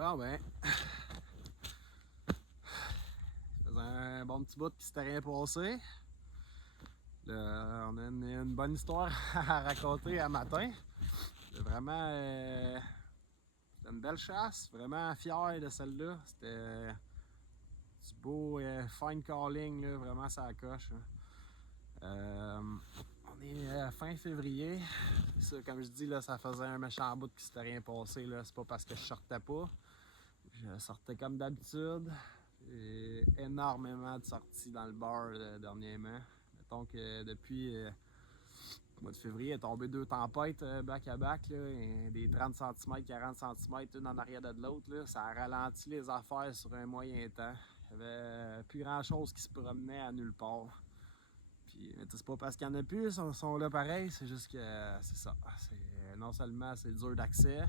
Bon, ben. Ça faisait un bon petit bout qui s'était rien passé. Là, on a une bonne histoire à raconter à matin. C'était vraiment. C'était une belle chasse. Vraiment fier de celle-là. C'était du beau fine calling, là, vraiment ça coche. On est fin février. Ça, comme je dis, là, ça faisait un méchant bout qui s'était rien passé. Là. C'est pas parce que je sortais pas. Je sortais comme d'habitude. J'ai énormément de sorties dans le bar dernièrement. Mettons que depuis le mois de février, il est tombé 2 tempêtes back à back, là, des 30 cm, 40 cm, une en arrière de l'autre. Là. Ça a ralenti les affaires sur un moyen temps. Il n'y avait plus grand chose qui se promenait à nulle part. Puis, c'est pas parce qu'il n'y en a plus, ils sont là pareil, c'est juste que c'est ça. Non seulement c'est dur d'accès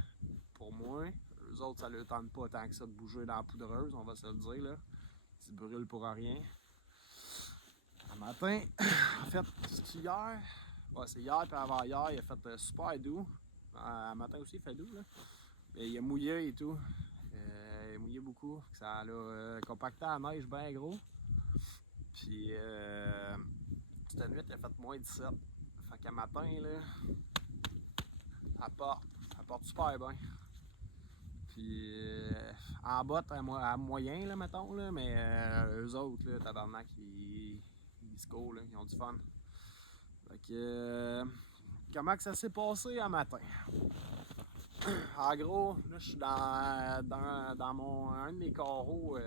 pour moi, eux autres ça leur tente pas tant que ça de bouger dans la poudreuse, on va se le dire là. Ils brûlent pour rien. Un matin, en fait, c'est hier. Ouais, c'est hier puis avant-hier, il a fait super doux. Un matin aussi il fait doux là. Mais il a mouillé et tout. Il a mouillé beaucoup. Ça a compacté la neige bien gros. Puis cette nuit, il a fait moins 17. Fait qu'à matin, là, elle porte super bien. Puis en botte, à moyen, là, mettons, là, mais eux autres, là, tabarnak, ils se courent, là, ils ont du fun. Fait que, comment que ça s'est passé à matin? En gros, là, je suis dans un de mes carreaux.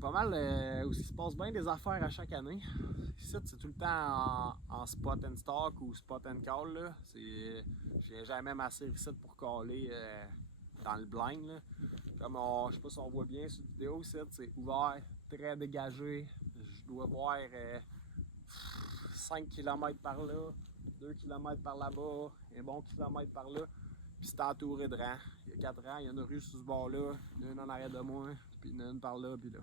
Pas mal où il se passe bien des affaires à chaque année. Ici, c'est tout le temps en spot and stock ou spot and call. Là. Je viens jamais m'asseoir ici pour caller dans le blind. Là. Comme je sais pas si on voit bien sur la vidéo, ici, c'est ouvert, très dégagé. Je dois voir 5 km par là, 2 km par là-bas, un bon kilomètre par là. Puis c'est entouré de rangs. Il y a 4 rangs, il y a une rue sur ce bord-là, une en arrière de moi, puis une par là, puis là.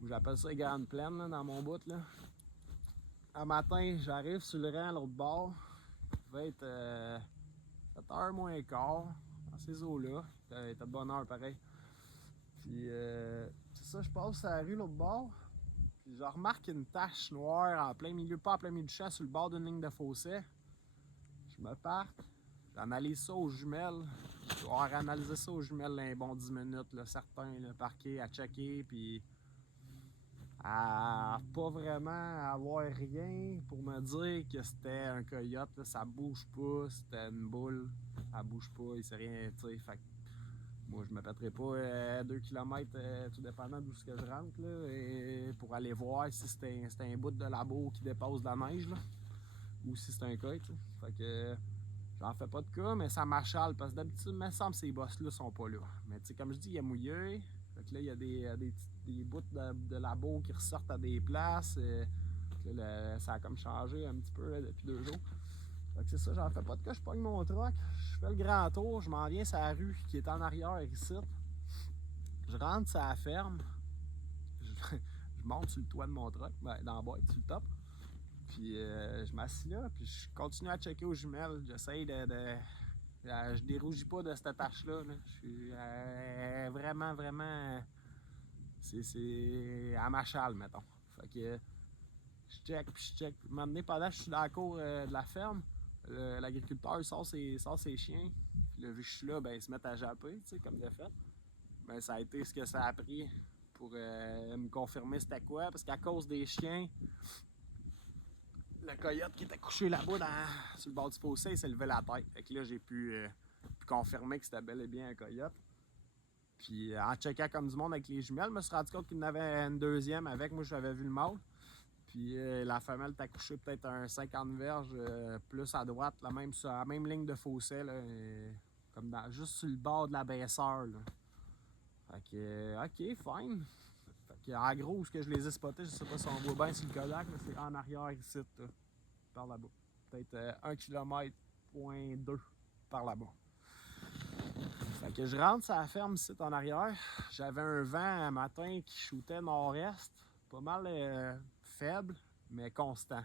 J'appelle ça les grandes plaines là, dans mon bout. Là. Un matin, j'arrive sur le rang à l'autre bord. Il va être 7h moins quart, dans ces eaux-là. Il était de bonne heure pareil. Puis c'est ça, je passe sur la rue l'autre bord. Puis je remarque une tache noire en plein milieu, pas en plein milieu du champ, sur le bord d'une ligne de fossé. Je me parque, j'analyse ça aux jumelles. Je vais avoir analysé ça aux jumelles un bon 10 minutes, là, certains, là, parqués, à checker, puis à pas vraiment avoir rien pour me dire que c'était un coyote, là, ça bouge pas, c'était une boule, elle bouge pas, il sait rien, tu sais, fait que moi je me pèterais pas 2 km tout dépendant d'où ce que je rentre, là, et pour aller voir si c'était un bout de labo qui dépasse de la neige, là, ou si c'est un coyote, là. Fait que j'en fais pas de cas, mais ça m'achale parce que d'habitude, il me semble que ces bosses-là sont pas là. Mais tu sais, comme je dis, il y a mouillé. Fait que là, il y a des bouts de labo qui ressortent à des places. Là, ça a comme changé un petit peu là, depuis 2 jours. Fait que c'est ça, j'en fais pas de cas, je pogne mon truck, je fais le grand tour, je m'en viens sur la rue qui est en arrière ici. Je rentre sur la ferme. Je monte sur le toit de mon truck, ben, dans la boîte, sur le top. Puis je m'assis là, puis je continue à checker aux jumelles. J'essaye je dérougis pas de cette tâche-là. Là. Je suis vraiment. C'est à ma chale, mettons. Fait que je check, puis je check. Puis, un moment donné, pendant que je suis dans la cour de la ferme, l'agriculteur sort ses chiens. Puis là, vu que je suis là, ben, ils se mettent à japper, tu sais, comme de fait. Ben, ça a été ce que ça a pris pour me confirmer c'était quoi. Parce qu'à cause des chiens, le coyote qui était couché là-bas sur le bord du fossé, il s'est levé la tête. Fait que là, j'ai pu confirmer que c'était bel et bien un coyote. Puis en checkant comme du monde avec les jumelles, je me suis rendu compte qu'il y en avait une deuxième avec. Moi, j'avais vu le mâle. Puis la femelle était couchée peut-être un 50 verges plus à droite, sur la même ligne de fossé, là, comme juste sur le bord de la baisseur. Là. Fait que, ok, fine. Fait que, en gros, ce que je les ai spotés, je sais pas si on voit bien sur le Kodak, c'est en arrière ici, là, par là-bas. Peut-être 1 km, point 2 par là-bas. Fait que je rentre sur la ferme ici en arrière. J'avais un vent un matin qui shootait nord-est, pas mal faible, mais constant.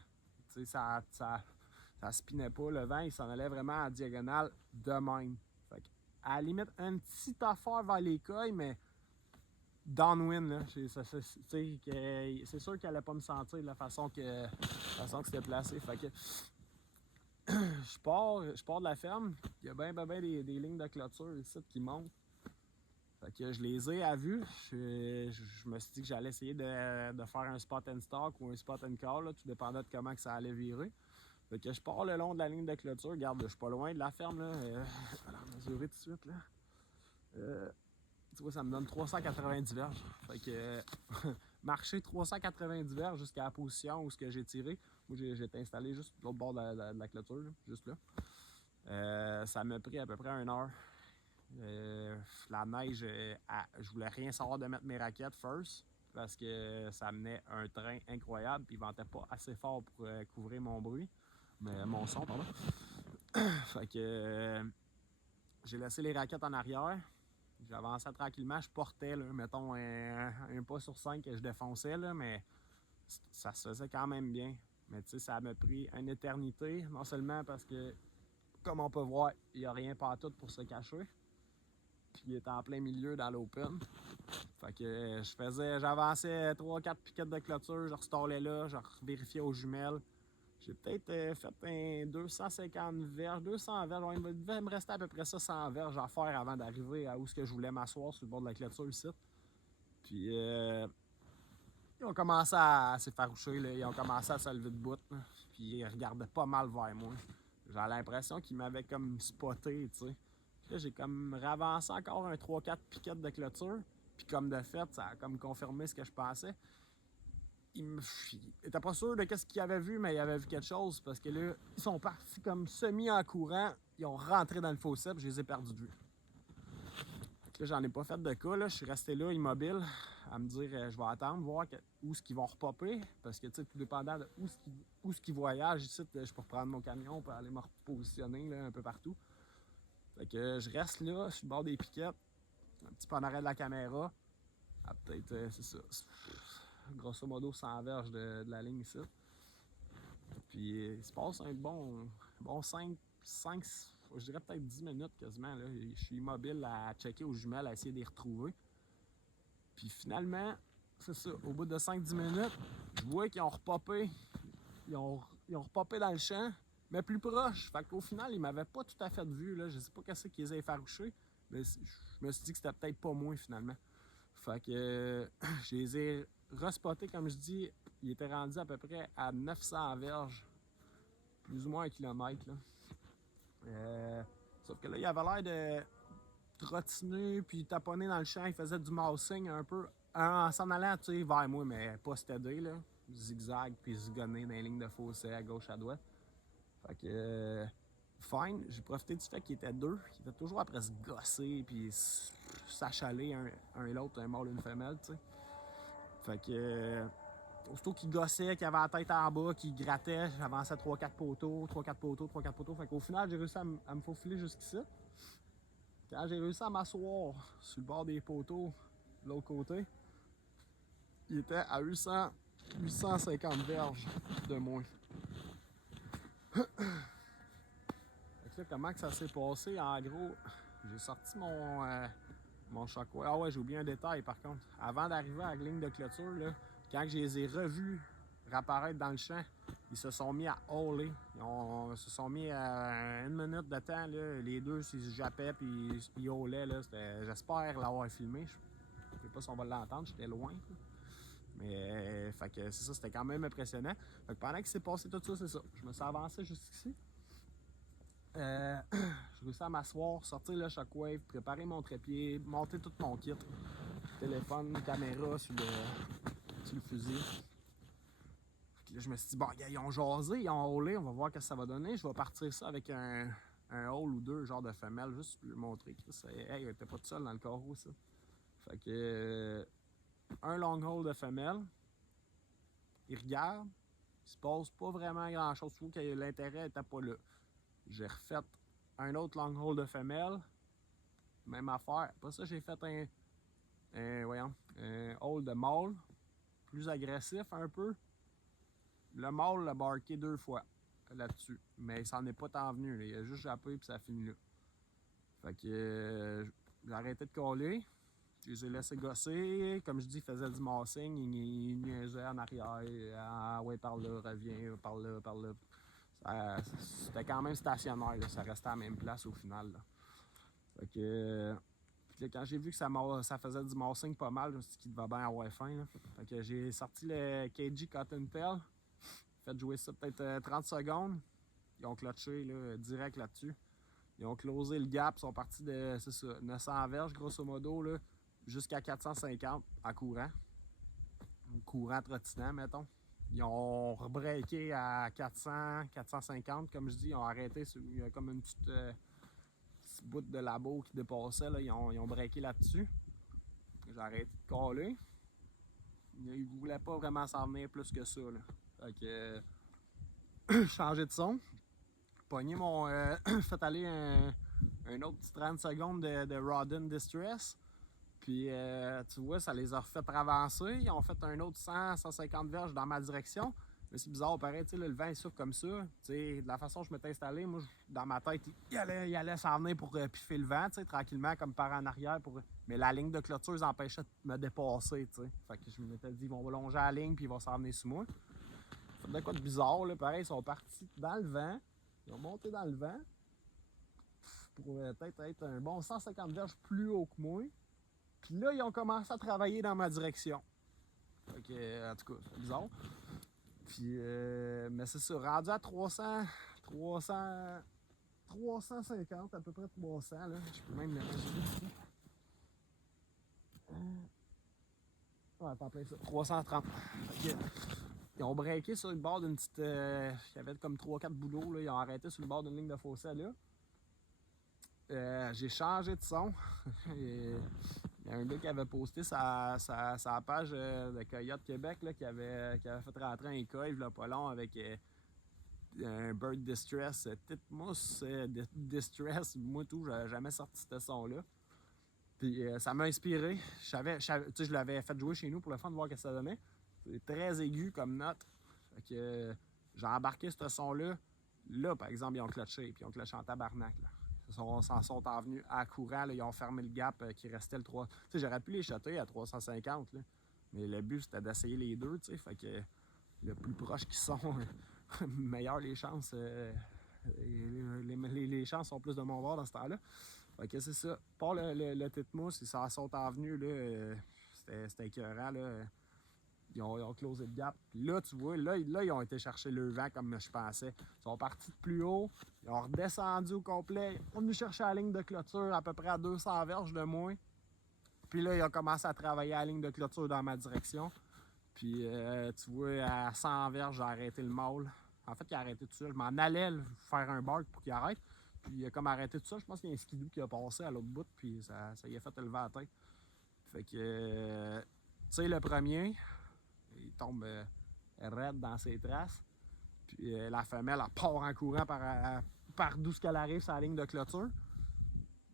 Tu sais, ça spinait pas. Le vent, il s'en allait vraiment en diagonale de même. Fait que à la limite, une petite affaire vers les couilles, mais downwind, là. C'est sûr qu'elle allait pas me sentir de la façon que c'était placé. Fait que je pars de la ferme. Il y a bien des lignes de clôture ici qui montent. Fait que je les ai à vue. Je me suis dit que j'allais essayer de faire un spot and stock ou un spot and call, là, tout dépendait de comment que ça allait virer. Fait que je pars le long de la ligne de clôture. Regarde, je suis pas loin de la ferme, là. Alors, mesurer tout de suite, là. Tu vois, ça me donne 390 verges. Fait que marcher 390 verges jusqu'à la position où j'ai tiré. Moi, j'étais installé juste de l'autre bord de la clôture, là, juste là. Ça m'a pris à peu près 1 heure. La neige, je voulais rien savoir de mettre mes raquettes first parce que ça menait un train incroyable puis il ventait pas assez fort pour couvrir mon bruit, mais mon son, pardon. Fait que j'ai laissé les raquettes en arrière. J'avançais tranquillement, je portais, là, mettons, un pas sur 5 que je défonçais, là, mais ça se faisait quand même bien. Mais tu sais, ça m'a pris une éternité, non seulement parce que, comme on peut voir, il n'y a rien partout pour se cacher. Puis il était en plein milieu dans l'open. Fait que j'avançais 3-4 piquettes de clôture, je restallais là, je vérifiais aux jumelles. J'ai peut-être fait un 250 verges, 200 verges. Il devait me rester à peu près ça, 100 verges à faire avant d'arriver à où je voulais m'asseoir sur le bord de la clôture ici. Puis ils ont commencé à s'effaroucher, là. Ils ont commencé à se lever de bout. Là. Puis ils regardaient pas mal vers moi. J'ai l'impression qu'ils m'avaient comme spoté, tu sais. Là, j'ai comme ravancé encore un 3-4 piquettes de clôture. Puis comme de fait, ça a comme confirmé ce que je pensais. Il était pas sûr de ce qu'il avait vu, mais il avait vu quelque chose. Parce que là, ils sont partis comme semi en courant. Ils ont rentré dans le fossé, puis je les ai perdus de vue. Là, j'en ai pas fait de cas. Là. Je suis resté là, immobile, à me dire, je vais attendre, voir où est-ce qu'ils vont repopper. Parce que, tu sais, tout dépendant de où est-ce qu'ils voyagent ici, je peux reprendre mon camion pour aller me repositionner là, un peu partout. Fait que je reste là, sur le bord des piquettes, un petit peu en arrêt de la caméra. Ah, peut-être, c'est ça, grosso modo 100 verges de la ligne ici. Puis il se passe un bon 5, je dirais peut-être 10 minutes quasiment. Là. Je suis immobile à checker aux jumelles, à essayer de les retrouver. Puis finalement, c'est ça, au bout de 5-10 minutes, je vois qu'ils ont repopé. Ils ont repopé dans le champ, mais plus proche. Fait qu'au final, ils m'avaient pas tout à fait vu. Là. Je sais pas qu'est-ce qu'ils les a effarouchés, mais je me suis dit que c'était peut-être pas moi finalement. Fait que je les ai respotés, comme je dis, ils étaient rendus à peu près à 900 verges, plus ou moins 1 kilomètre. Là. Sauf que là, il avait l'air de trottiner puis taponner dans le champ. Il faisait du mousing un peu en s'en allant vers moi, mais pas stédé, là. Zigzag puis zigonner dans les lignes de fossé à gauche à droite. Fait que fine, j'ai profité du fait qu'ils étaient deux, qu'ils étaient toujours après se gosser puis s'achaler un et l'autre, un mâle et une femelle, tu sais. Fait que aussitôt qu'ils gossaient, qu'ils avaient la tête en bas, qu'ils grattaient, j'avançais 3-4 poteaux. Fait qu'au final, j'ai réussi à me faufiler jusqu'ici. Quand j'ai réussi à m'asseoir sur le bord des poteaux de l'autre côté, il était à 850 verges de moins. Fait que là, comment que ça s'est passé? En gros, j'ai sorti mon shockwave. Ah ouais, j'ai oublié un détail par contre. Avant d'arriver à la ligne de clôture, là, quand je les ai revus réapparaître dans le champ, ils se sont mis à hauler. Ils se sont mis à 1 minute de temps. Là, les deux, ils se jappaient puis ils haulaient. J'espère l'avoir filmé. Je sais pas si on va l'entendre, j'étais loin. Mais fait que c'est ça, c'était quand même impressionnant. Fait que pendant qu'il s'est passé tout ça, c'est ça. Je me suis avancé jusqu'ici. J'ai réussi à m'asseoir, sortir le shockwave, préparer mon trépied, monter tout mon kit. Téléphone, caméra sur le fusil. Là, je me suis dit, bon, ils ont jasé, ils ont haulé, on va voir ce que ça va donner. Je vais partir ça avec un haul ou deux, genre de femelle, juste pour lui montrer. Hey, il était pas tout seul dans le carreau, ça. Fait que, un long haul de femelle. Il regarde, il se passe pas vraiment grand chose. Je trouve que l'intérêt était pas là. J'ai refait un autre long haul de femelle. Même affaire. Après ça, j'ai fait un haul de mâle. Plus agressif un peu. Le mâle l'a barqué 2 fois là-dessus. Mais il s'en est pas tant venu. Là. Il a juste jappé et ça a fini là. Fait que j'ai arrêté de coller. Je les ai laissés gosser. Comme je dis, ils faisaient du massing. Ils niaisaient en arrière. Ah ouais, par là, reviens, par là, par là. C'était quand même stationnaire. Là. Ça restait à la même place au final. Là. Fait que quand j'ai vu que ça faisait du massing pas mal, je me suis dit qu'il devait bien avoir faim. Là. Fait que j'ai sorti le KG Cottontail. Fait jouer ça peut-être 30 secondes. Ils ont clutché là, direct là-dessus. Ils ont closé le gap. Ils sont partis de 900 verges, grosso modo, là, jusqu'à 450 en courant. Courant trottinant, mettons. Ils ont rebreaké à 400, 450. Comme je dis, ils ont arrêté. Il y a comme une petite bout de labo qui dépassait. Là. Ils ont breaké là-dessus. J'ai arrêté de coller. Ils ne voulaient pas vraiment s'en venir plus que ça. Là. Fait que changer de son. Pogné mon. Fait aller un autre petit 30 secondes de Rodden Distress. Puis, tu vois, ça les a refait avancer. Ils ont fait un autre 100, 150 verges dans ma direction. Mais c'est bizarre, pareil, tu sais, le vent il souffle comme ça. Tu sais, de la façon dont je m'étais installé, moi, dans ma tête, il allait s'en venir pour piffer le vent, tu sais, tranquillement, comme par en arrière. Mais la ligne de clôture, ils empêchaient de me dépasser, tu sais. Fait que je m'étais dit, ils vont longer la ligne, puis ils vont s'en venir sur moi. Ça fait de quoi de bizarre, là. Pareil, ils sont partis dans le vent. Ils ont monté dans le vent. Pour peut-être être un bon 150 verges plus haut que moi. Puis là, ils ont commencé à travailler dans ma direction. Fait que, en tout cas, c'est bizarre. Puis, mais c'est ça, rendu à 350, à peu près 300, là. Je peux même le rajouter ici. Ouais, pas plein ça. 330. Fait que, ils ont breaké sur le bord d'une petite... il y avait comme 3-4 boulots, là. Ils ont arrêté sur le bord d'une ligne de fossé, là. J'ai changé de son. Il y a un gars qui avait posté sa page de Coyote Québec là, qui avait fait rentrer un coil là, pas long avec un Bird Distress, Titmouse Distress. Moi tout, j'avais jamais sorti ce son-là. Puis ça m'a inspiré. Je l'avais fait jouer chez nous pour le fun de voir ce que ça donnait. C'est très aigu comme note. Fait que j'ai embarqué ce son-là. Là, par exemple, ils ont clutché, puis ils ont clutché en tabarnak. Là. Ils s'en sont envenus à courant, là, ils ont fermé le gap qui restait le 3. Tu sais, j'aurais pu les shotter à 350, là, mais le but c'était d'essayer les deux, tu sais, fait que le plus proche qu'ils sont, meilleures les chances. Les chances sont plus de mon bord dans ce temps-là. Fait que c'est ça. Pour le Titmouse, ils s'en sont envenus, là, c'était écœurant, là. Ils ont closé le gap. Puis là, tu vois, là, ils ont été chercher le vent comme je pensais. Ils sont partis de plus haut. Ils ont redescendu au complet. Ils sont venus chercher la ligne de clôture à peu près à 200 verges de moins. Puis là, ils ont commencé à travailler à la ligne de clôture dans ma direction. Puis, tu vois, à 100 verges, j'ai arrêté le mâle. En fait, il a arrêté tout seul. Je m'en allais faire un bark pour qu'il arrête. Puis, il a comme arrêté tout seul. Je pense qu'il y a un skidoo qui a passé à l'autre bout. Puis, ça y a fait lever la tête. Fait que, tu sais, le premier... Il tombe raide dans ses traces. Puis la femelle, elle part en courant par d'où ce qu'elle arrive sur la ligne de clôture.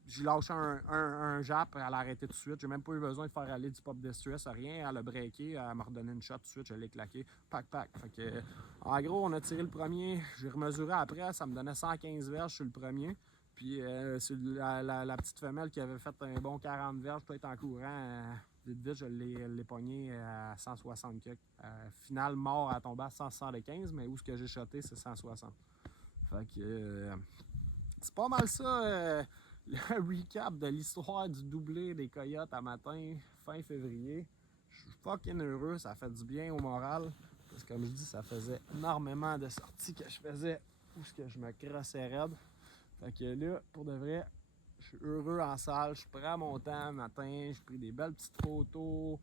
J'ai lâché un jap, elle a arrêté tout de suite. J'ai même pas eu besoin de faire aller du pop distress, rien. Elle a breaké, elle m'a redonné une shot tout de suite, je l'ai claqué. Pac. Fait que, en gros, on a tiré le premier. J'ai remesuré après, ça me donnait 115 verges sur le premier. Puis c'est la petite femelle qui avait fait un bon 40 verges, peut-être en courant. Vite, je l'ai pogné à 160 quelques. Final mort à tomber à 175, mais où ce que j'ai shoté, c'est 160. Fait que c'est pas mal ça, le recap de l'histoire du doublé des Coyotes à matin, fin février. Je suis fucking heureux, ça fait du bien au moral. Parce que comme je dis, ça faisait énormément de sorties que je faisais où ce que je me crossais raide. Fait que là, pour de vrai, je suis heureux en salle, je prends mon temps le matin, j'ai pris des belles petites photos,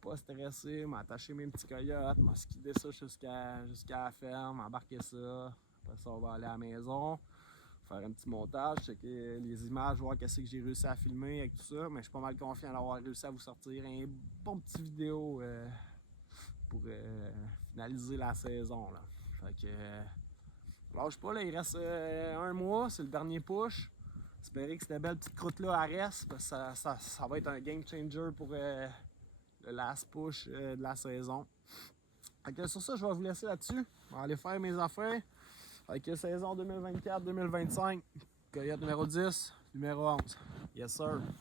pas stressé, m'a attaché mes petits coyotes, m'a skidé ça jusqu'à la ferme, embarqué ça. Après ça, on va aller à la maison, faire un petit montage, checker les images, voir qu'est-ce que j'ai réussi à filmer avec tout ça. Mais je suis pas mal confiant d'avoir réussi à vous sortir un bon petit vidéo pour finaliser la saison. Là. Fait que, lâche pas, là, il reste un mois, c'est le dernier push. J'espérais que cette belle petite croûte-là reste, parce que ça va être un game changer pour le last push de la saison. Fait que sur ça, je vais vous laisser là-dessus. Je vais aller faire mes affaires. Avec saison 2024-2025, Coyote numéro 10, Numéro 11. Yes, sir.